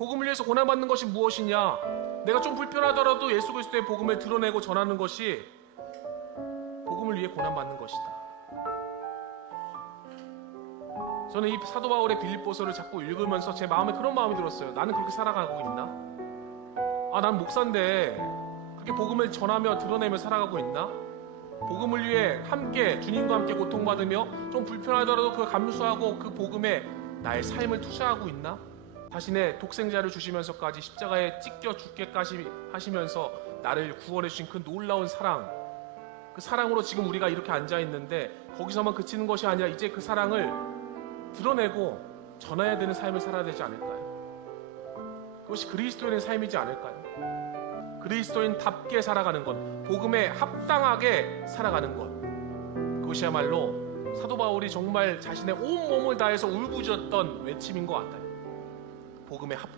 복음을 위해서 고난받는 것이 무엇이냐? 내가 좀 불편하더라도 예수 그리스도의 복음을 드러내고 전하는 것이 복음을 위해 고난받는 것이다. 저는 이 사도 바울의 빌립보서를 자꾸 읽으면서 제 마음에 그런 마음이 들었어요. 나는 그렇게 살아가고 있나? 아, 난 목사인데 그렇게 복음을 전하며 드러내며 살아가고 있나? 복음을 위해 함께 주님과 함께 고통받으며 좀 불편하더라도 그 감수하고 그 복음에 나의 삶을 투자하고 있나? 자신의 독생자를 주시면서까지 십자가에 찢겨 죽게까지 하시면서 나를 구원해 주신 그 놀라운 사랑 그 사랑으로 지금 우리가 이렇게 앉아 있는데 거기서만 그치는 것이 아니라 이제 그 사랑을 드러내고 전해야 되는 삶을 살아야 되지 않을까요? 그것이 그리스도인의 삶이지 않을까요? 그리스도인답게 살아가는 것, 복음에 합당하게 살아가는 것. 그것이야말로 사도 바울이 정말 자신의 온 몸을 다해서 울부짖었던 외침인 것 같아요. 복음에 합당